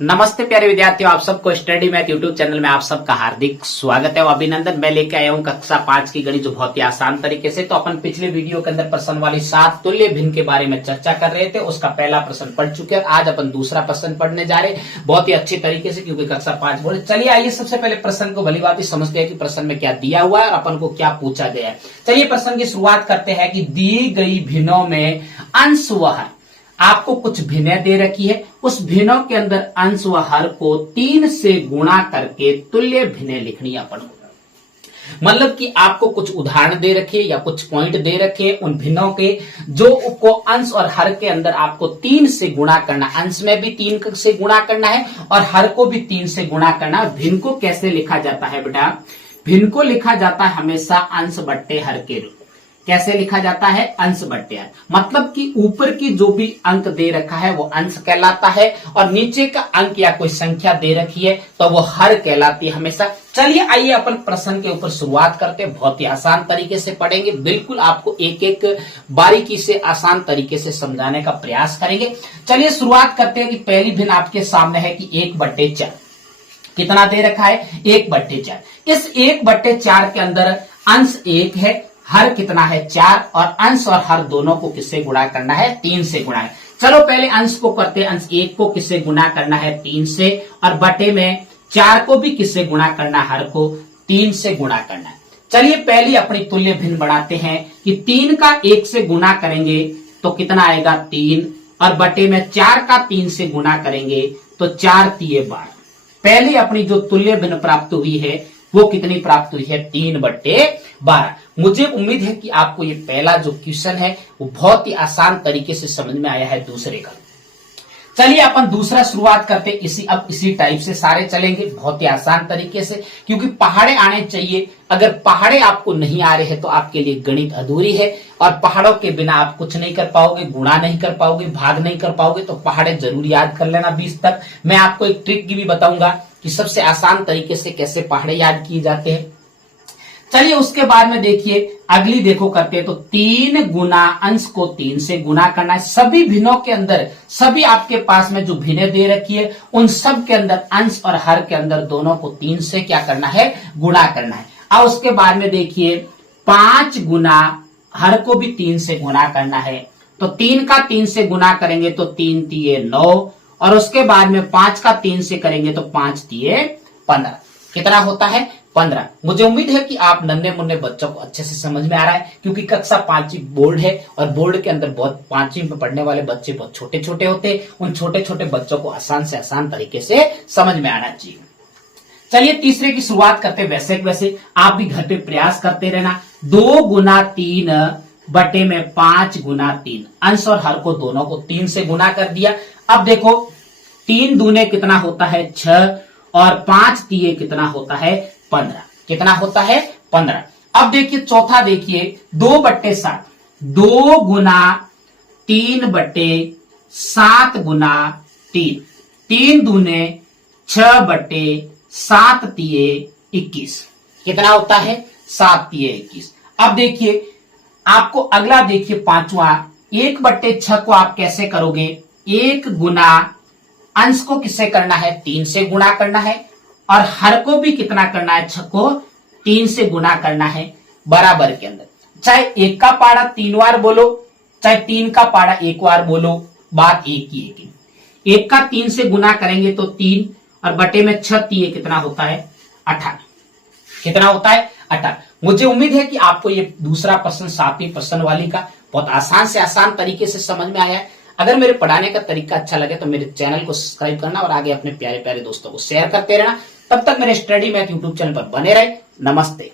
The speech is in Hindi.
नमस्ते प्यारे विद्यार्थियों, आप सबको स्टडी मैथ यूट्यूब चैनल में आप सबका हार्दिक स्वागत है और अभिनंदन। मैं लेके आया हूं कक्षा 5 की गणित जो बहुत ही आसान तरीके से। तो अपन पिछले वीडियो के अंदर प्रश्न वाली 7 तुल्य भिन्न के बारे में चर्चा कर रहे थे। उसका पहला प्रश्न पढ़ चुके हैं। आज अपन दूसरा प्रश्न पढ़ने जा रहे हैं बहुत ही अच्छी तरीके से, क्योंकि कक्षा 5 बोले। चलिए आइए सबसे पहले प्रश्न को भली बात समझते हैं कि प्रश्न में क्या दिया हुआ है और अपन को क्या पूछा गया है। चलिए प्रश्न की शुरुआत करते हैं कि दी गई भिन्नों में अंश व हर। आपको कुछ भिन्नें दे रखी है, उस भिन्नों के अंदर अंश व हर को 3 से गुणा करके तुल्य भिन्नें लिखनी है अपन को। मतलब कि आपको कुछ उदाहरण दे रखे या कुछ पॉइंट दे रखे उन भिन्नों के, जो को अंश और हर के अंदर आपको 3 से गुणा करना। अंश में भी 3 से गुणा करना है और हर को भी 3 से गुणा करना है। भिन्न को कैसे लिखा जाता है बेटा? भिन्न को लिखा जाता है हमेशा अंश बट्टे हर के रूप। कैसे लिखा जाता है? अंश बट्टे हर। मतलब कि ऊपर की जो भी अंक दे रखा है वो अंश कहलाता है और नीचे का अंक या कोई संख्या दे रखी है तो वो हर कहलाती है हमेशा। चलिए आइए अपन प्रश्न के ऊपर शुरुआत करते हैं। बहुत ही आसान तरीके से पढ़ेंगे, बिल्कुल आपको एक एक बारीकी से आसान तरीके से समझाने का प्रयास करेंगे। चलिए शुरुआत करते हैं कि पहली भिन्न आपके सामने है कि 1/4। कितना दे रखा है? 1/4। इस 1/4 के अंदर अंश 1 है, हर कितना है? 4, और अंश और हर दोनों को किससे गुणा करना है? 3 से गुणा है। चलो पहले अंश को करते हैं। अंश 1 को किससे गुणा करना है? 3 से, और बटे में 4 को भी किससे गुणा करना है? हर को 3 से गुणा करना है। चलिए पहली अपनी तुल्य भिन्न बनाते हैं कि 3 का 1 से गुणा करेंगे तो कितना आएगा? 3, और बटे में 4 का 3 से गुणा करेंगे तो 4 तिये 12। पहली अपनी जो तुल्य भिन्न प्राप्त हुई है वो कितनी प्राप्त हुई है? 3/12। मुझे उम्मीद है कि आपको ये पहला जो क्वेश्चन है वो बहुत ही आसान तरीके से समझ में आया है दूसरे का। चलिए अपन दूसरा शुरुआत करते इसी टाइप से सारे चलेंगे बहुत ही आसान तरीके से, क्योंकि पहाड़े आने चाहिए। अगर पहाड़े आपको नहीं आ रहे हैं तो आपके लिए गणित अधूरी है, और पहाड़ों के बिना आप कुछ नहीं कर पाओगे, गुणा नहीं कर पाओगे, भाग नहीं कर पाओगे। तो पहाड़े जरूर याद कर लेना 20 तक। मैं आपको एक ट्रिक भी बताऊंगा कि सबसे आसान तरीके से कैसे पहाड़े याद किए जाते हैं। चलिए उसके बाद में देखिए अगली देखो करते हैं। तो 3 गुना अंश को 3 से गुणा करना है। सभी भिन्नों के अंदर, सभी आपके पास में जो भिन्नें दे रखी है उन सब के अंदर अंश और हर के अंदर दोनों को 3 से क्या करना है? गुणा करना है। और उसके बाद में देखिए 5 गुना हर को भी 3 से गुणा करना है। तो 3 का 3 से गुणा करेंगे तो 3 तिये 9, और उसके बाद में 5 का 3 से करेंगे तो 5 तिये 15। कितना होता है? 15। मुझे उम्मीद है कि आप नन्हे मुन्ने बच्चों को अच्छे से समझ में आ रहा है, क्योंकि कक्षा 5 बोर्ड है और बोर्ड के अंदर बहुत 5वीं में पढ़ने वाले बच्चे बहुत छोटे छोटे होते हैं। उन छोटे छोटे बच्चों को आसान से आसान तरीके से समझ में आना चाहिए। चलिए तीसरे की शुरुआत करते हैं। वैसे आप भी घर पे प्रयास करते रहना। 2 गुना 3 बटे में 5 गुना 3। अंश और हर को दोनों को 3 से गुना कर दिया। अब देखो 3 दूने कितना होता है? 6, और 5 तिये कितना होता है? 15। कितना होता है? 15। अब देखिए चौथा देखिए 2/7। 2 गुना 3/7 गुना 3। 3 दूने 6/7 तिये 21। कितना होता है? 7 तिये 21। अब देखिए आपको अगला देखिए पांचवा 1/6 को आप कैसे करोगे? 1 गुना अंश को किससे करना है? 3 से गुणा करना है, और हर को भी कितना करना है? 6 को 3 से गुणा करना है बराबर के अंदर। चाहे 1 का पाड़ा 3 बार बोलो, चाहे 3 का पाड़ा 1 बार बोलो, बात एक ही। 1 का 3 से गुणा करेंगे तो 3, और बटे में 6 तिये कितना होता है? 18। कितना होता है? 18। मुझे उम्मीद है कि आपको ये दूसरा प्रश्न 7वीं प्रश्न वाली का बहुत आसान से आसान तरीके से समझ में आया है। अगर मेरे पढ़ाने का तरीका अच्छा लगे तो मेरे चैनल को सब्सक्राइब करना और आगे अपने प्यारे प्यारे दोस्तों को शेयर करते रहना। तब तक मेरे स्टडी मैथ यूट्यूब चैनल पर बने रहे। नमस्ते।